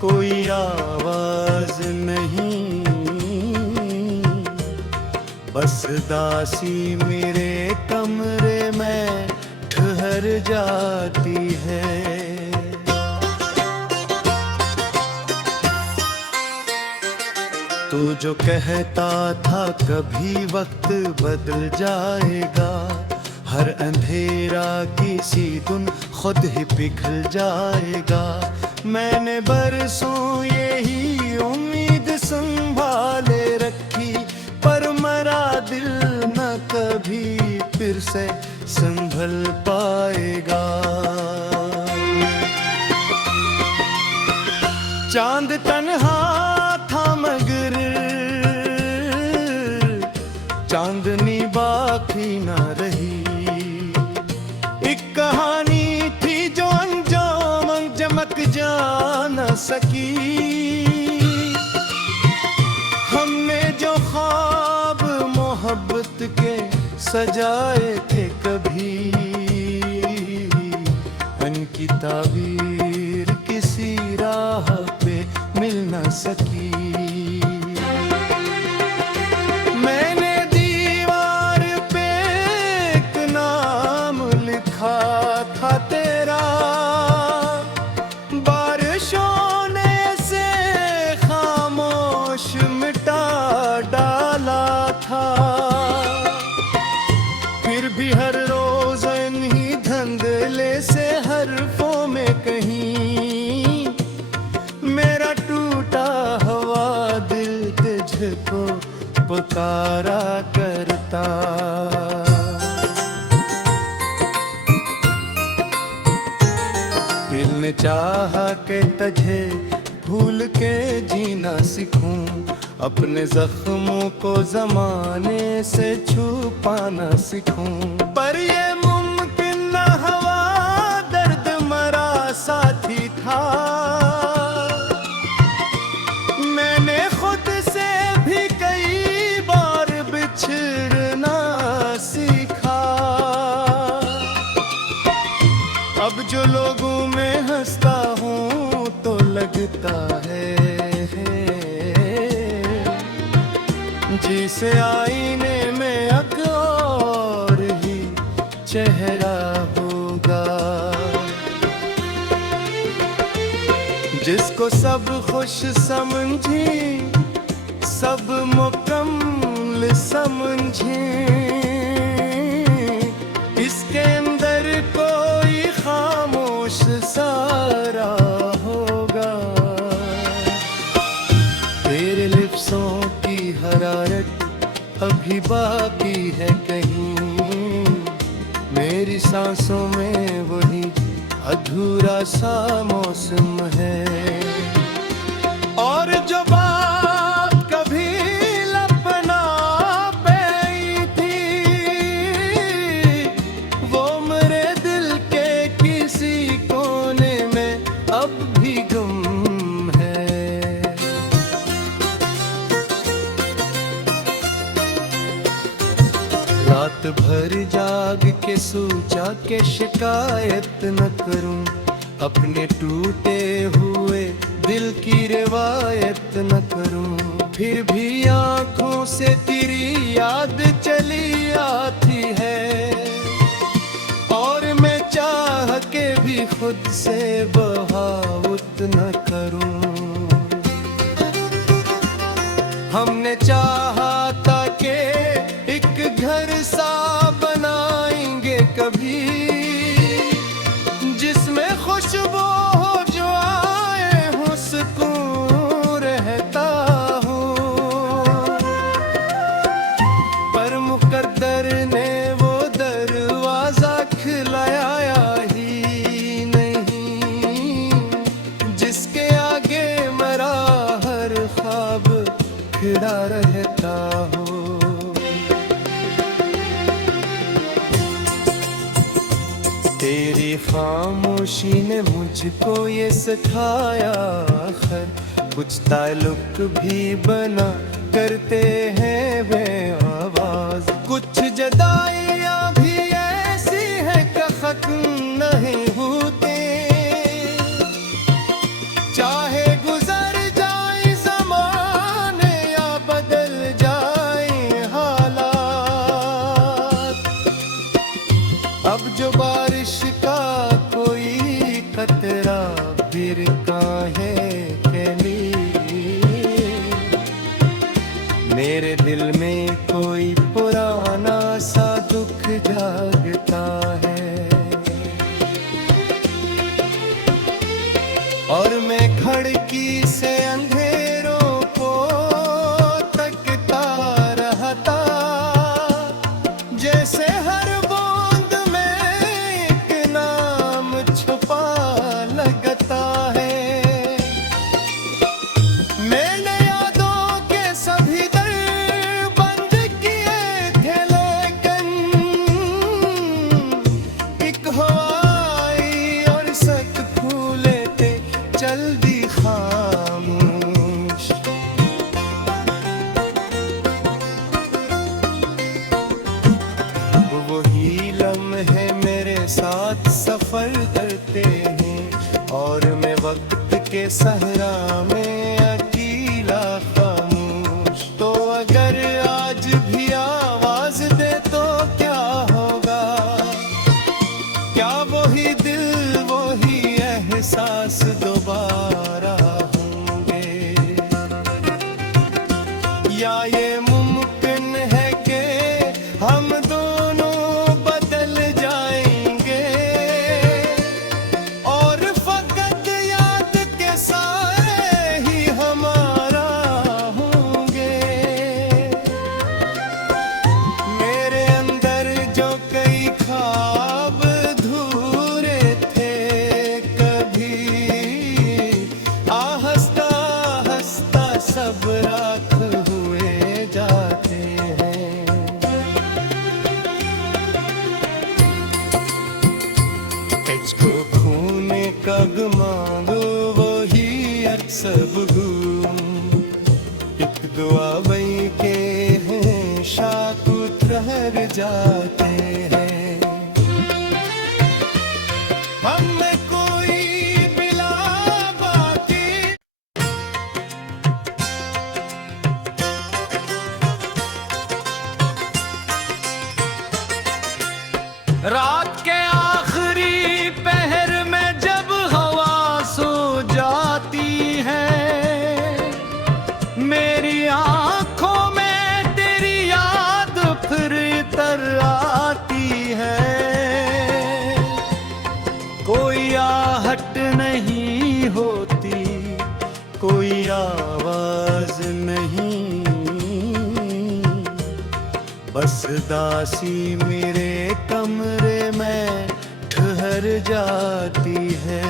कोई आवाज नहीं, बस दासी मेरे कमरे में ठहर जाती है। तू जो कहता था कभी वक्त बदल जाएगा, हर अंधेरा किसी दिन खुद ही पिघल जाएगा। मैंने बरसों यही उम्मीद संभाले रखी, पर मरा दिल न कभी फिर से संभल पाएगा। चांद तन्हा था मगर चांदनी बाकी न रही। एक कहानी थी जो अंजाम चमक जा न सकी। हमने जो ख्वाब मोहब्बत के सजाए थे कभी, उनकी ताबीर किसी राह पे मिल न सकी। मैंने दीवार पे एक नाम लिखा था तेरा, बारिशों ने से खामोश मिटा डाला था। फिर भी हर रोज इन्हीं धंधले से हरफों में कहीं मेरा टूटा हुआ दिल तुझको पुकारा करता। दिल ने चाहा कि तुझे भूल के जीना सीखूं, अपने जख्मों को जमाने से छुपाना सीखूं। पर ये मुमकिन न हुआ, दर्द मरा साथी था। मैंने खुद से भी कई बार बिछड़ना सीखा। अब जो लोगों में हंसता हूँ तो लगता है जिसे आईने में एक और ही चेहरा होगा। जिसको सब खुश समझी, सब मुकम्मल समझी, इसके अंदर कोई खामोश सारा होगा। तेरे लिप्सों की हरारत अभी बाकी है कहीं, मेरी सांसों में वही अधूरा सा मौसम है। और जो बात कभी लपना पे आई थी, वो मेरे दिल के किसी कोने में अब भी गुम है। रात भर जाग के सोचा के शिकायत न करूं, अपने टूटे हुए दिल की रिवायत न करूं। फिर भी आंखों से तेरी याद चली आती है, और मैं चाह के भी खुद से बगावत न करूं। हमने चाहा था कि एक घर सा बनाएंगे कभी, जिसमें खुशबू हो जो आए हो, सुकून रहता हो। पर मुकद्दर ने वो दरवाजा खिलाया ही नहीं, जिसके आगे मेरा हर ख्वाब खिड़ा रहता हो। तेरी खामोशी ने मुझको ये सिखाया, आखिर कुछ ताल्लुक भी बना करते हैं वे आवाज। कुछ जदाइयाँ भी ऐसी है कि खत्म नहीं होते, चाहे कोई खामोश। वही लम्हे मेरे साथ सफर करते हैं और मैं वक्त के सहरा में अकेला खामोश। तो अगर आज भी आवाज दे तो क्या होगा, क्या वही दिल वही एहसास दोबारा होंगे, या ये मुमकिन है कि हम दोनों बदल जाएंगे और फकत याद के सारे ही हमारा होंगे। मेरे अंदर जो कई ख्वाब अधूरे थे कभी, आहिस्ता आहिस्ता सब राख हुए जाते हैं। तुझको खूने का मांगो वही सब एक दुआ बई के हैं शाकु ठहर जाते हैं। हम में कोई बिला बाकी रात के आखिरी पहर में जब हवा सो जाती है, मेरी आंखों में तेरी याद फिर तर आती है। कोई आहट नहीं होती, कोई आवाज नहीं, बस दासी मेरे कमरे में ठहर जाती है।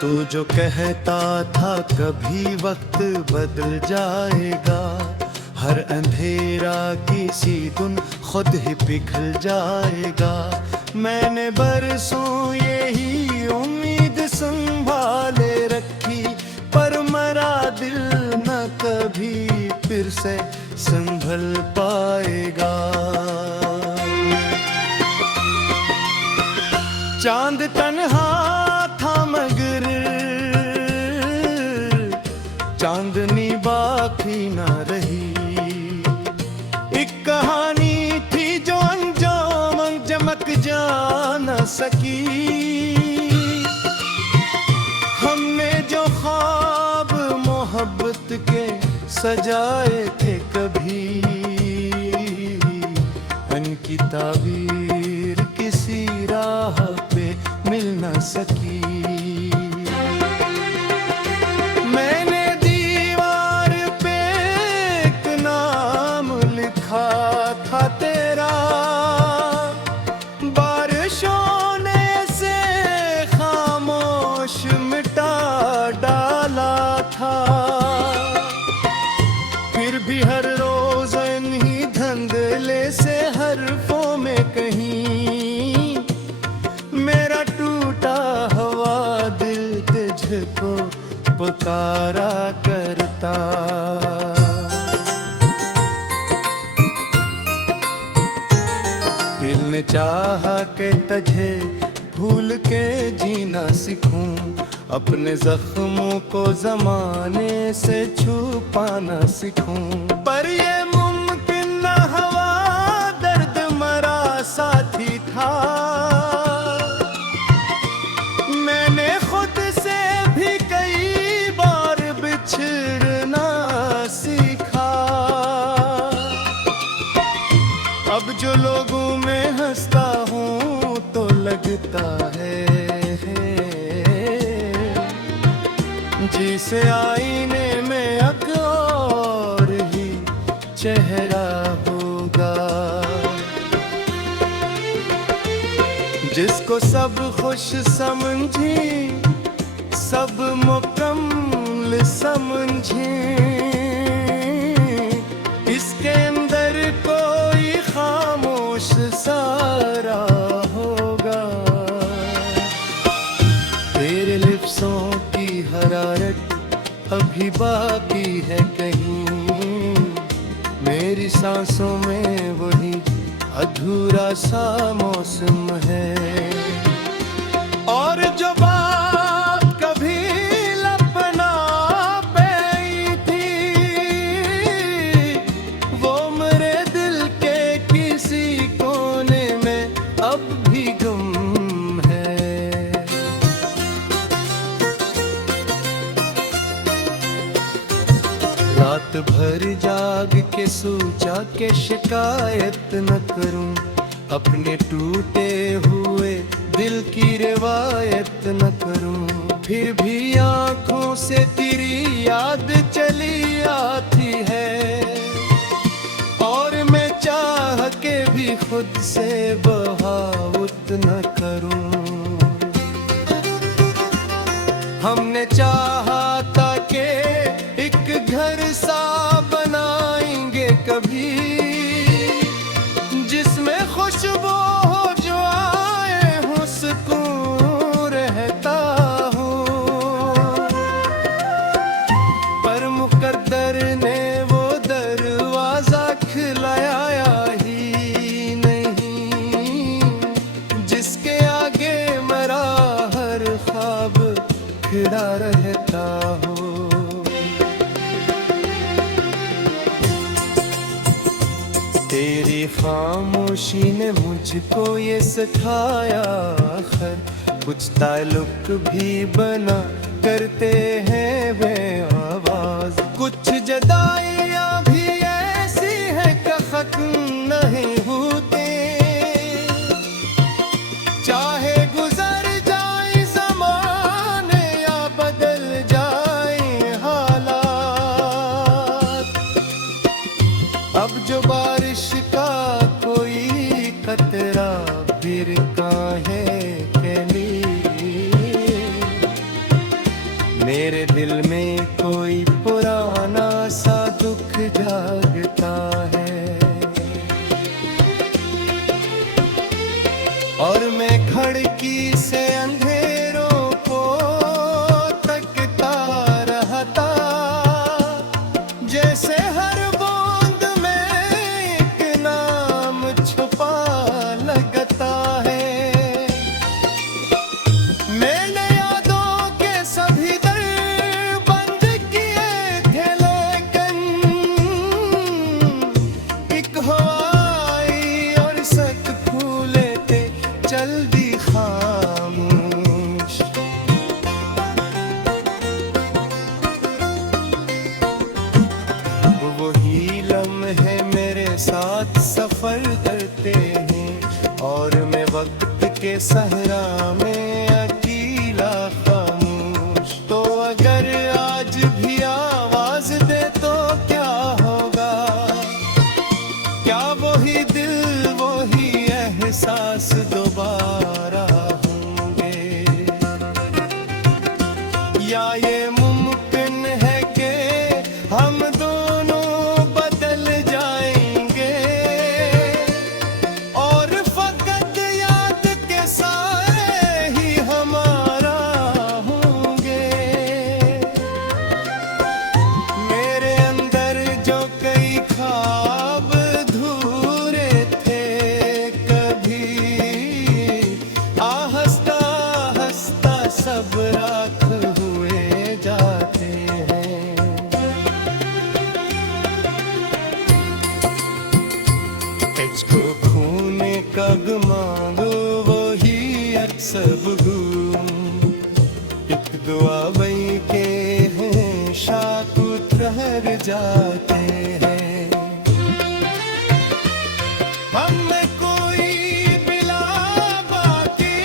तू जो कहता था कभी वक्त बदल जाएगा, हर अंधेरा किसी दिन खुद ही पिघल जाएगा। मैंने बरसों यही उम्मीद संभाले रखी, पर मरा दिल न कभी फिर से संभल पाएगा। चांद तन्हा था मगर चांदनी बाकी न रही। एक कहानी थी जो अंजाम चमक जा न सकी। हमने जो ख्वाब मोहब्बत के सजाए थे कभी, उनकी ताबीर किसी राह पे मिल न सकी। मैंने दीवार पे एक नाम लिखा था तेरा, बारिशों ने से खामोश मिटा डाला था। फिर भी हर रोज इन्हीं धंधले से हरफों में कहीं मेरा टूटा हुआ दिल तुझको पुकारा करता। दिल ने चाहा कि तुझे भूल के जीना सीखूं, अपने जख्मों को जमाने से छुपाना सीखूं। पर ये मुमकिन न हुआ, दर्द मरा साथी था। मैंने खुद से भी कई बार बिछड़ना सीखा। अब जो लोगों में हंसता हूँ तो लगता है जिसे आईने में एक और ही चेहरा होगा। जिसको सब खुश समझी, सब मुकम्मल समझी, इसके अंदर कोई खामोश सारा होगा। अभी बाकी है कहीं। मेरी सांसों में वही अधूरा सा मौसम है। और जो बात कभी लब ना पाई थी, वो मेरे दिल के किसी कोने में अब भी गुम है। रात भर जाग के सोचा कि शिकायत न करूं, अपने टूटे हुए दिल की रिवायत न करूं। फिर भी आंखों से तेरी याद चली आती है, और मैं चाह के भी खुद से बगावत न करूं। हमने चाहा था कि एक घर सा बनाएंगे कभी, जिसमें खुशबू हो जो आए हो, सुकून रहता हो। पर मुकद्दर ने वो दरवाजा खिलाया ही नहीं, जिसके आगे मेरा हर ख्वाब खिड़ा रहता हो। तेरी खामोशी ने मुझको ये सिखाया, आखिर कुछ ताल्लुक भी बना करते हैं वे आवाज। कुछ जुदाइयां भी ऐसी है कि खत्म नहीं होते, चाहे गुजर जाए ज़माने या बदल जाए हालात। अब जो बारिश का कोई कतरा गिरता है कली, मेरे दिल में कोई पुराना सा दुख जागता है। और मैं खिड़की से अंधेरों को तकता रहता, जैसे हर बूंद में एक नाम छुपा लगता है। मैंने यादों के सभी दर बंद किए थे, लेकिन एक हवाई और सक फूले थे, चल दी खामोश। वही लम्हे मेरे साथ सफर करते हैं, और मैं वक्त के सहरा में अकेला खामोश। तो अगर आज भी आवाज दे तो क्या होगा, क्या वही दिल वही एहसास दोबारा होंगे, या ये मुमकिन है कि हम दोनों बदल जाएंगे, और फकत याद के सारे ही हमारा होंगे। मेरे अंदर जो कई ख्वाब अधूरे थे कभी, आहिस्ता आहिस्ता सब राख हुए जाते हैं। तुझको खूने का मांगो वही सब गुम, एक दुआ बई के हैं शाकुत रह जाते हैं। हम में कोई बिला बाकी,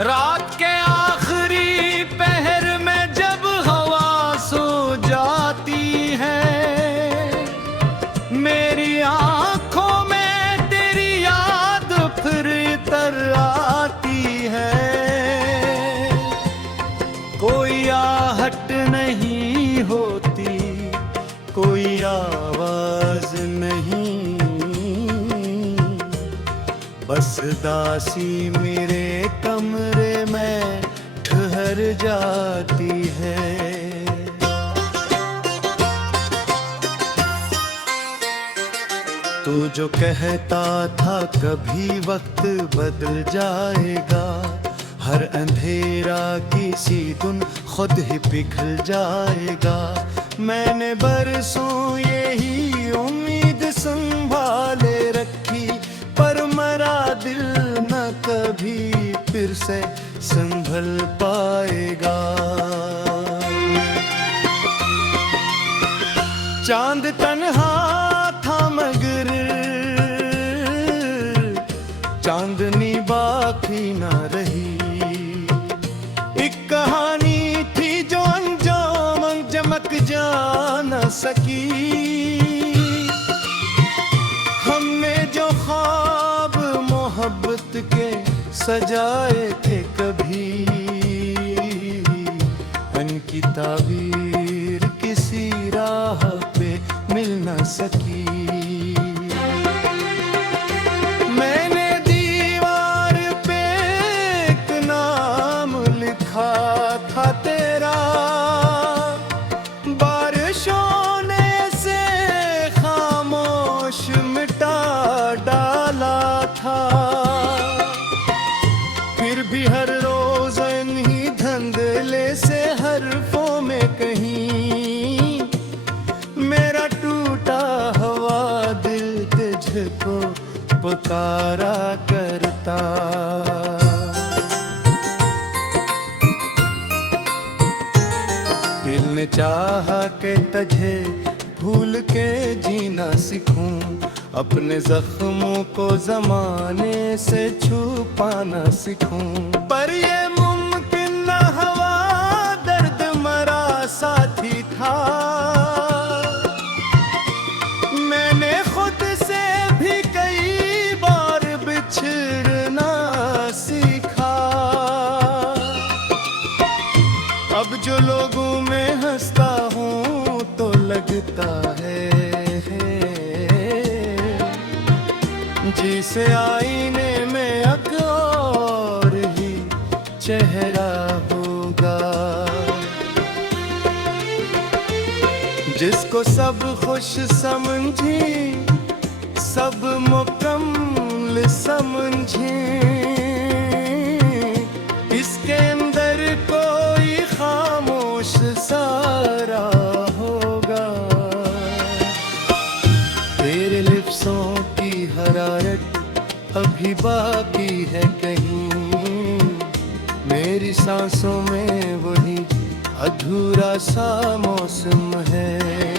रात के आखिरी पहर में जब हवा सो जाती है, मेरी आंखों में तेरी याद फिर तर आती है। कोई आहट नहीं होती, कोई आवाज नहीं, उदासी मेरे कमरे में ठहर जाती है। तू जो कहता था कभी वक्त बदल जाएगा, हर अंधेरा किसी दिन खुद ही पिघल जाएगा। मैंने बरसों यही उम्मीद संभाले रखी, पर मरा दिल न कभी फिर से संभल पाएगा। चांद तन्हा था मगर चांदनी बाकी ना रही। एक कहानी थी जो अंजाम चमक जा न सकी। हमने जो ख्वाब मोहब्बत के सजाए थे कभी, उनकी ताबीर किसी राह पे मिल न सकी। मैंने दीवार पे एक नाम लिखा था तेरा, बारिशों ने से खामोश मिटा डाला था। फिर भी हर रोज इन्हीं धंधले से हरफों में कहीं मेरा टूटा हुआ दिल तुझको पुकारा करता। दिल ने चाहा कि तुझे भूल के जीना सीखूं, अपने जख्मों को जमाने से छुपाना सीखूं। पर ये मुमकिन न हुआ, दर्द मरा साथी था। मैंने खुद से भी कई बार बिछड़ना सीखा। अब जो लोगों में हंसता हूँ तो लगता है जिसे आईने में एक और ही चेहरा होगा। जिसको सब खुश समझी, सब मुकम्मल समझी, इसके अंदर कोई खामोश सारा होगा। तेरे लिप्सों की हरारत अभी बाकी है कहीं, मेरी सांसों में वही अधूरा सा मौसम है।